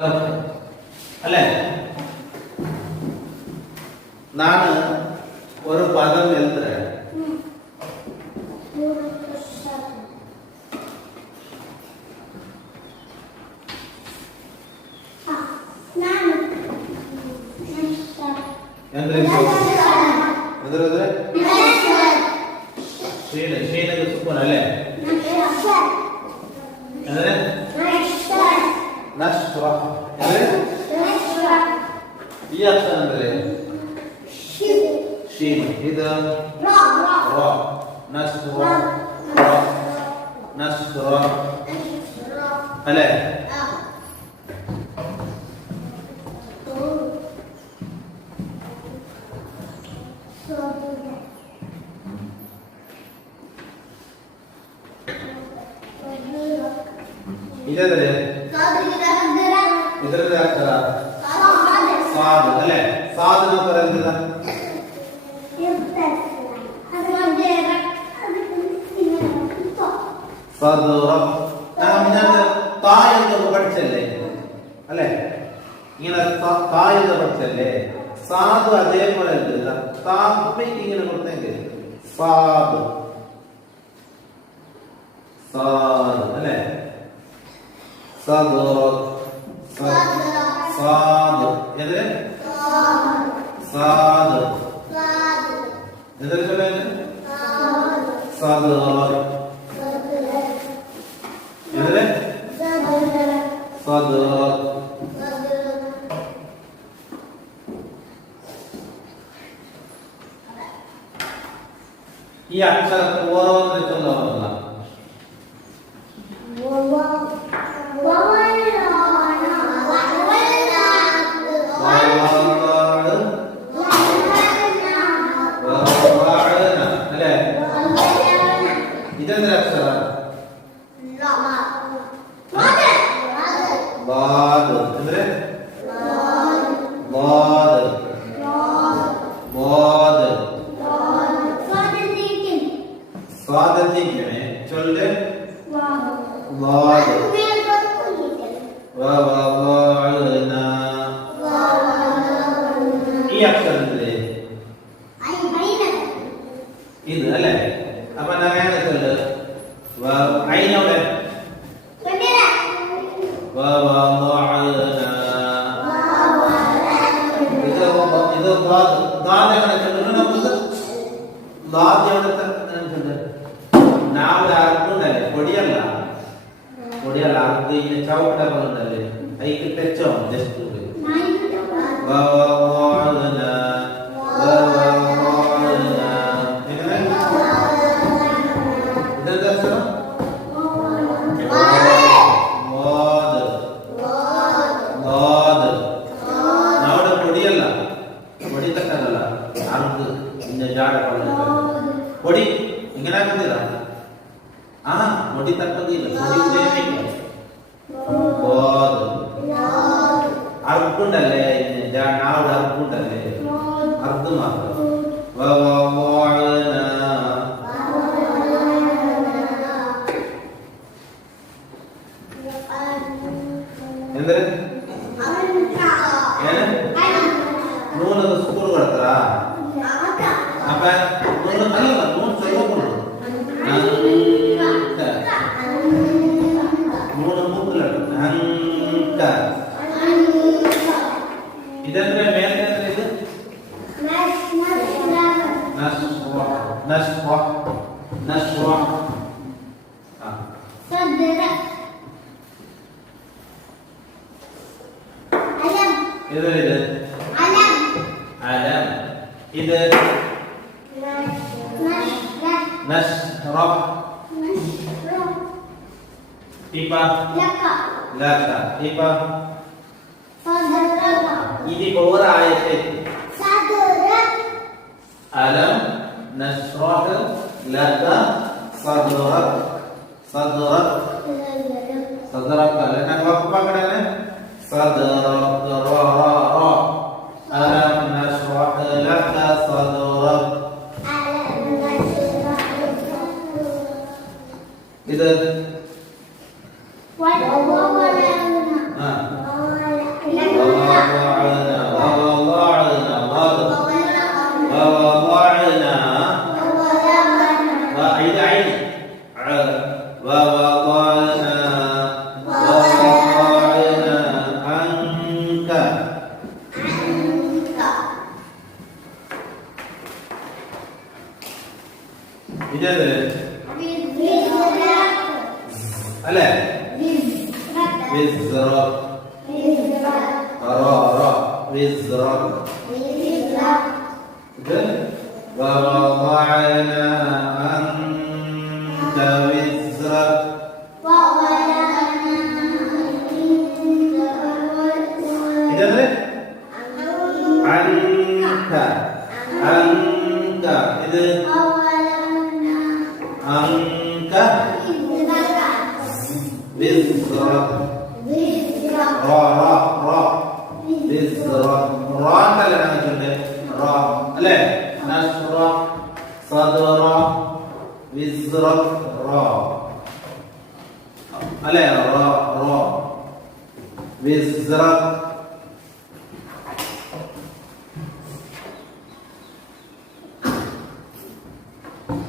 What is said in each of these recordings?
അല്ലേ? നാണ് ഒരു പദം എത്ര ಸುಪ್ಪನ ಅಲ್ಲೇ ನಶ್ರ ಈ ಅಕ್ಷರ ಅಂದ್ರೆ ಶೀಮ ಇದು ರ ನಶ್ರ ನಶ್ರ ಅಲ್ಲೇ ഇതേതല്ലേ ಇದರದೇ ಅಕ್ಷರ ಸಾಧು ಅല്ലേ ಸಾಧನ പറയുന്നത് സദറബ് ഞാൻ തായെന്ന് പഠിച്ചല്ലേ അല്ലേ ഇങ്ങനെ തായെന്ന് പഠിച്ചല്ലേ സാധു അതേപോലെ താപ്പയ്ക്ക് ഇങ്ങനെ കൊടുത്തെങ്കിൽ സാധു സാധു അല്ലേ സദറബ് സാദ് ഏത് സാദ് എന്തൊക്കെ ചൊല്ലുന്നത് സാദ് ഏത് സാദ് ഈ അക്ഷരത്തെ ഓരോന്നിനെ ചൊല്ലാവുന്നതാണ് ഈ അക്ഷരത്തില് ഇത് അല്ലേ അപ്പൊ അങ്ങനെ അയിനവിടെ അർക്കുണ്ടല്ലേ പൊടിയല്ല പൊടിയല്ല അർക്ക് ഇങ്ങനെ ചവിട്ടൊക്കെ ഉണ്ടല്ലേ അതിക്ക് തെച്ചോ ജസ്റ്റ് പൊടി ഇങ്ങനെ ആക്കുന്നില്ല ആ പൊടി തട്ടുന്നില്ല അർക്കുണ്ടല്ലേ അവിടെ അർക്കുണ്ടല്ലേ അർക്ക് മാത്രം എന്ത് നൂനൊക്കെ സ്കൂൾ കൊടുത്തറാ അപ്പൊ നൂറ് നൂറ് ചെറുപ്പം മൂന്ന് മൂക്കിലുണ്ട് ഇതെന്താ മേലെ ഇത് അലം ഇത് നശ്റബ് ഇപ്പ ലക ഇപ്പ ഇത് ഒരായത്തെ അലം നശ്റഹ് ലക സദ്റക് സദ്റക് സദ്റക് അല്ല വഖഫകടനെ സദ്റക് റ അലം നശ്റഹ് ലക സദ്റക് ഇത് ഇതേത് അല്ലേ ووضعنا عنك وزرك إذا عنك إذا عنك وزرك را وزرك را ألا نقول را ألا نشرح صدرك وزرك را ألا را وزرك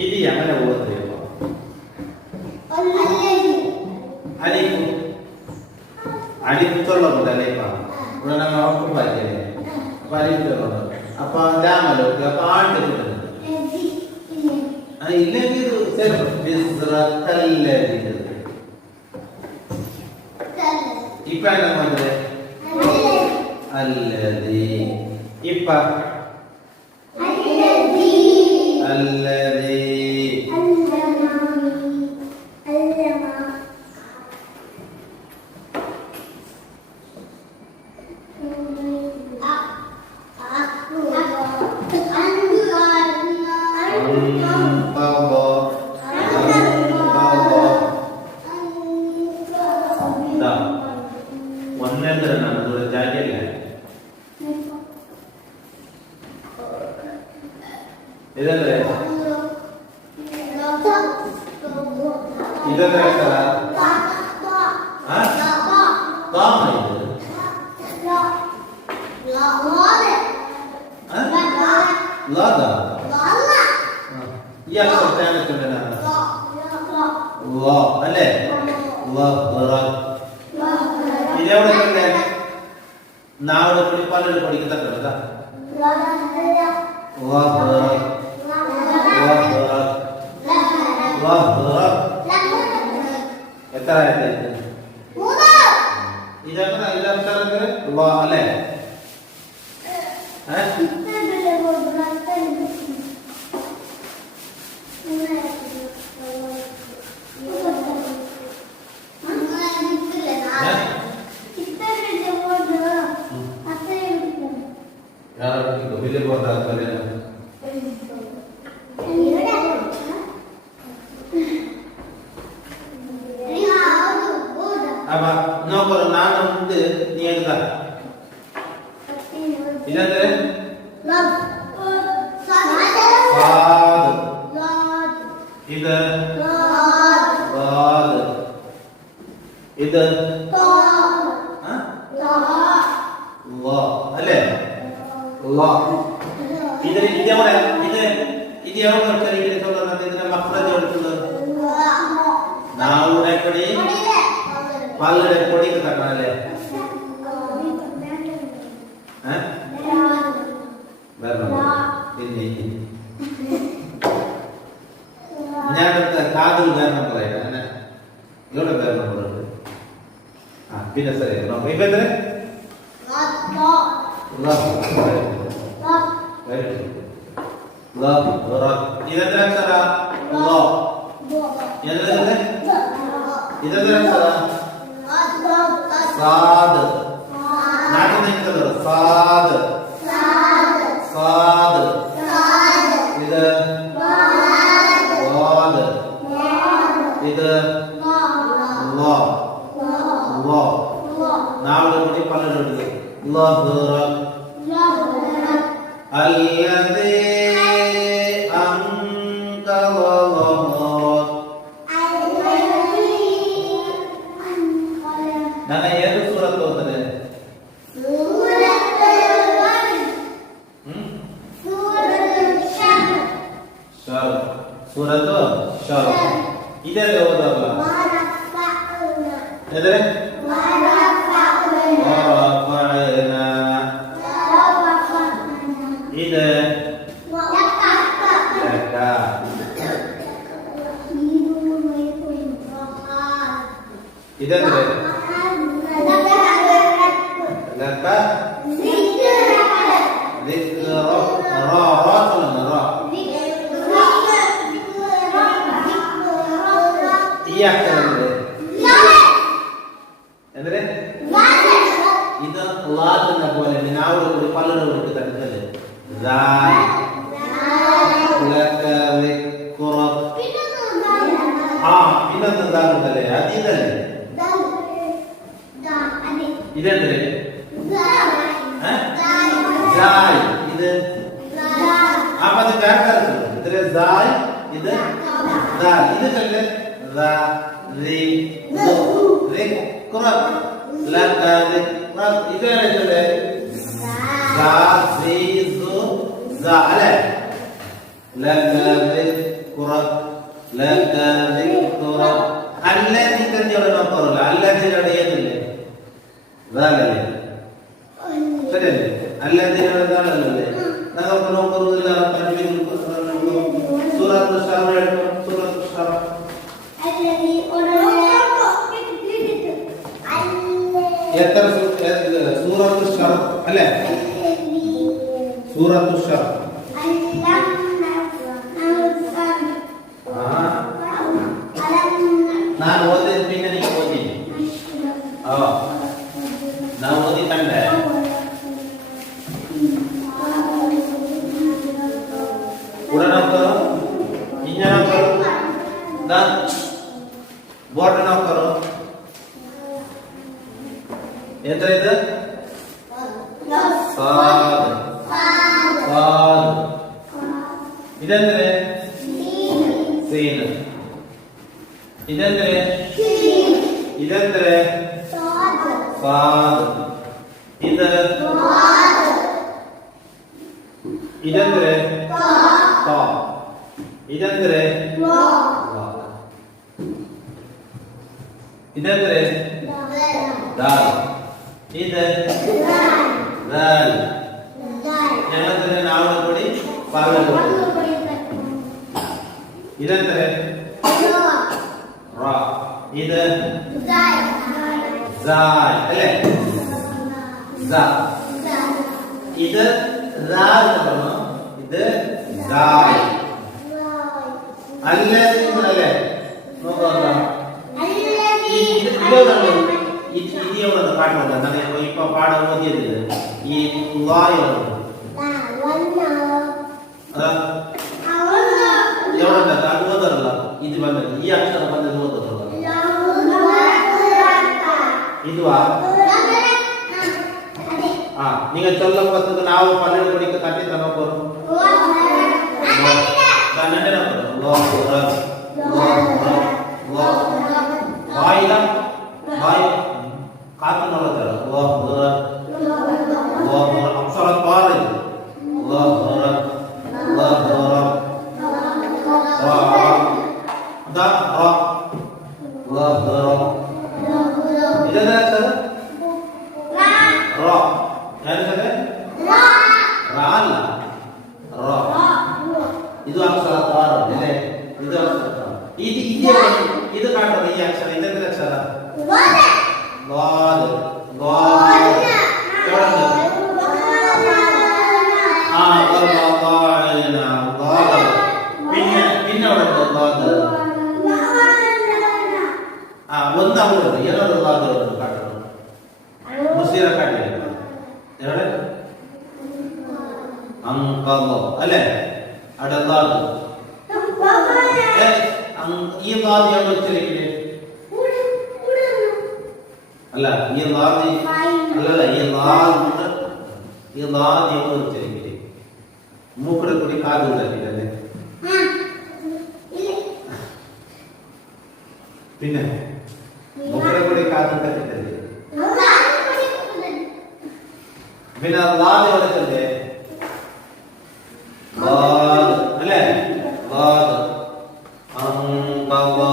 ini yang mana buat dia? Alif betul lah buat alif. Orang nama apa baca ni? Apa alif betul lah? Apa dama lo? Apa ant betul? Ini itu ser bizrakal lagi. Ipa nama dia? Alladhi. Ipa. الذي ലാത്തുന്ന പോലെ നാവ് കൂടി പല്ലുകൾ കൊടുത്ത് തടുക്കല് പിന്നൊന്നും ഇതാകുന്നല്ലേ അതീതല്ലേ ഇതെന്തേ ഇത് അപ്പൊ അത് കേൾക്കാറുണ്ട് ഇതില് ഇത് ഇത് കല്ല് ഇതല്ലേ അല്ലാതിനോട് ഏതില്ലേ ശരിയല്ലേ അല്ലാതിനോട് ഇതാണല്ലേ നമുക്ക് നോക്കുന്നില്ല എത്ര സൂറത്തു ഷറഫ് അല്ലേ സൂറത്തു ഷറഫ് ನಾನು ಓದಿದ ಪಿನ್ನ ನೀವು ಓದಿನಿ ನಾವು ಓದಿ ಕಂಡೆ उड़ाना इंजन करो बोट ना करो ಎಂತ ಇದು ಸಾದ್ ಸಾದ್ ಇದಂದ್ರೆ ಸೀನ್ ಇದಂದ್ರೆ ಇದಂದ್ರೆ ಸಾದ್ ಇದು ಇದಂದ್ರೆ ತಾ ಇದಂದ್ರೆ ಇದಂದ್ರೆ ದಾಲ್ ಇದು ದಾಲ್ ಏನಂದ್ರೆ ನಾವು ನೋಡಿ ಪಾಲ ಇದಂದ್ರೆ ರಾ ಇದು ಝಾಯ್ ಅല്ലേ ಝಾ ಇದು ಝಾಲ್ ಅನ್ನೋದು ಇದು ಝಾಯ್ ಅಲ್ಲೇ ಅಲ್ಲೇ ನೋಡೋಣ ಇದೆಯವರನ್ನು ಕಾಣೋಲ್ಲ ನನಗೆ ಇಪ್ಪ ಪಾಠ ಓದಿಯದಿದೆ ಈ ಲಾಯವರು ఎవరన్నా అది ఓదరಲ್ಲ ఇది ಬಂದದ್ದು ಈ ಅಕ್ಷರ ಬಂದದ್ದು ಓದೋದಲ್ಲ ಇದುವಾ നിങ്ങൾ ചൊല്ലം പത്തത് നാവ് പല്ലിന് പഠിക്ക തട്ടി തന്നപ്പോ വായില വായ കാത്തുന്നുള്ളതല്ല അക്ഷര പാറില്ല ಇದು ಅಕ್ಷರ ಅല്ലേ ಇದು ಅಕ್ಷರ ಇದು ಕಾಣ್ತದೆ ಈ ಅಕ್ಷರ ಇದೆಂದ್ರೆ ಅಕ್ಷರ ಗಾದ್ ಗಾದ್ പിന്നെ ಒಂದು ಅವರು ಏನಾದ್ರು ಗಾದವರು ಕಾಟರು ಮುಸೀರ ಕಾಟಿ എവിടെ അങ്കലോ അല്ലേ അടലാദ് ഈ ലാദ് എവിടെ വെച്ചിരിക്കണേ അല്ല ഈ ലാദ് അല്ലല്ല ഈ ലാദ് എവിടെ വെച്ചിരിക്കണേ മൂക്കടെ കൂടി കാത് ഉണ്ടാക്കിയിട്ടല്ലേ പിന്നെ മൂക്കടെ കൂടി കാത് ഉണ്ടാക്കിയിട്ടല്ലേ പിന്നെ ലാദ് എവിടെ ചെല്ലേ അല്ലേ ലാദ് അങ്കലോ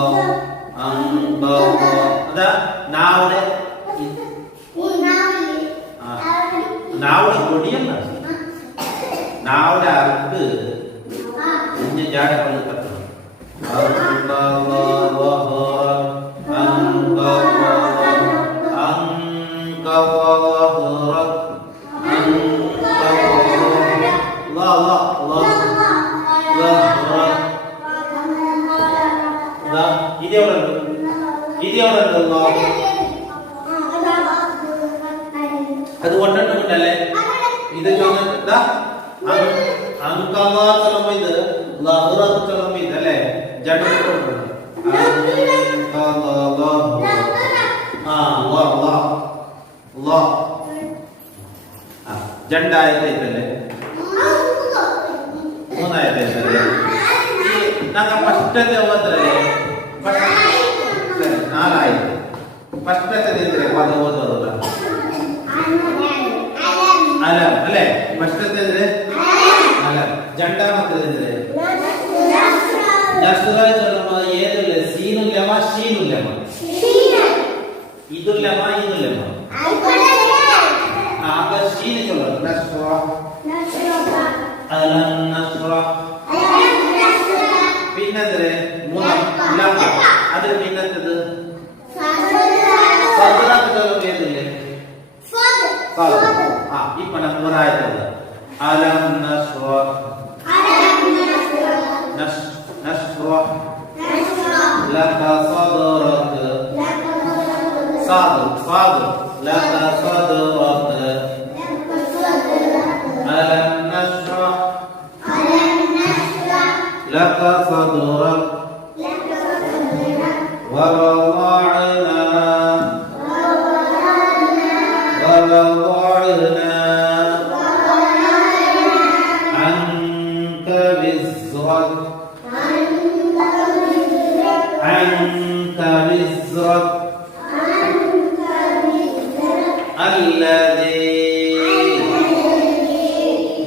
അങ്കലോ അതാ നാവിടെ നാവിടെ പൊടിയല്ല നാവിടെ അർക്ക് ഇഞ്ഞ ജാട കൊണ്ട് കത്തണം അങ്കലോ അങ്കലോ അത് ഒട്ടല്ലേ ഇത് അങ്കമാത്രമോ ഇത് ലഹുറത്തും ഇതല്ലേ ജഡ്ഡുണ്ട് ജണ്ടായത്തെ ഇതല്ലേ മൂന്നായത്തെ ഇതല്ലേ ഞങ്ങൾ ഫസ്റ്റത്തെ ഓതല്ലേ നാലായത് ഫസ്റ്റത്തെ ഇതില്ലേ പദ ഓതുന്നത് അലം അല്ലേ ഫസ്റ്റത്തെ ഇതില് അലം രണ്ടാമത്തേതില് നസ്റായി ചൊല്ലുമ്പോ ഏതില്ലേ സീനുല്ലമ ഷീനുല്ലമ ഇതുല്ലമ ഇതുല്ലമ അപ്പൊ ഷീന് ചൊല്ലുന്നു നസ്റ അലം നസ്റ പിന്നെന്തില് മൂന്നാം അതിൽ പിന്നത്തത് സദറത്ത് ചൊല്ലുമ്പോ ഏതില്ലേ ഇപ്പൊ നസ്റായത് അലം നസ്റ نشرح لك صدرك صادر لك صدرك ألم نشرح لك صدرك ووضعنا عنك وزرك عنك وزرك الذي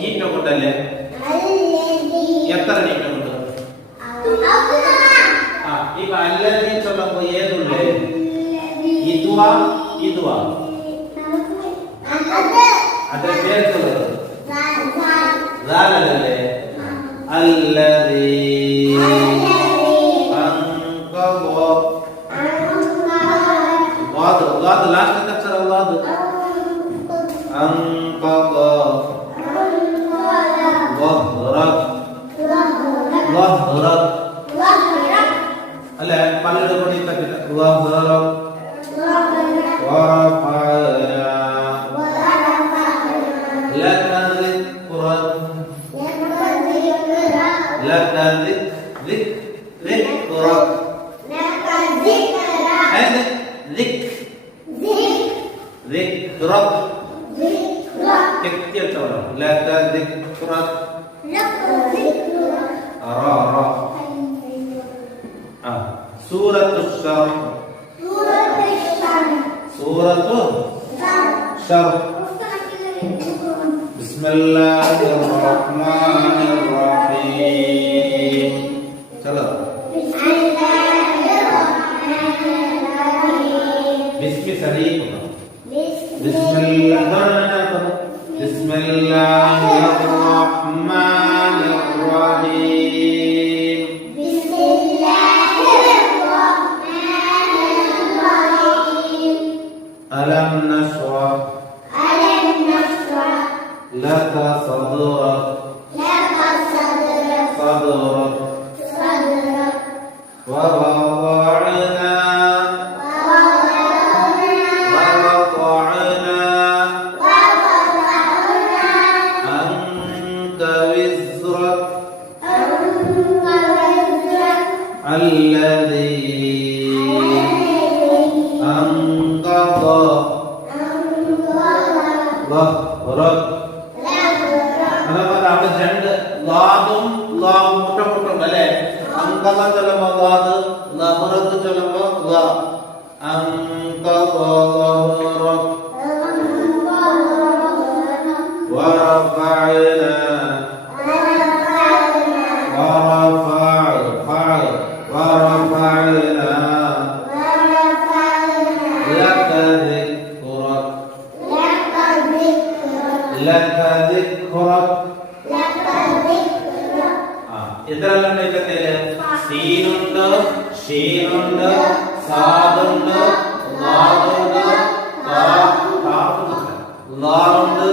നീട്ടോ കൊണ്ടല്ലേ എത്ര നീട്ടോ കൊണ്ട് ഇപ്പൊ അല്ലതി ചൊല്ലുമ്പോ ഏതുള്ളേ ഇതുവാ അത് ചേർത്തുള്ളത് ധാരല്ലേ الذي ضاد لاست تكسر الضاد انقض ظهرك അല്ല പലരുടെ കൂടി തട്ടില്ല ظهرك ورفعنا لك ذكرك لك ذكرك هذا ذكرك كثير تقول لك ذكرك را سورة الشرح بسم الله الرحمن الرحيم चलो بسم شريف بسم الله الرحمن الرحيم ألم نشرح لك صدرك ووضعنا عنك وزرك الذي أنقض ظهرك അവിടെ രണ്ട് ലാദും ലാവും മുട്ടമുട്ടുണ്ട് അല്ലേ അങ്കദ ചൊല്ലുമ്പോ ലാദ് ലഹറത്ത് ചൊല്ലുമ്പോ ല അങ്കദ ലഹറക് ورفعنا لك ذكرك ഇതെല്ലാം സീനുണ്ട് ഷീനുണ്ട് സാദുണ്ട് ലാദുണ്ട് ലാറുണ്ട്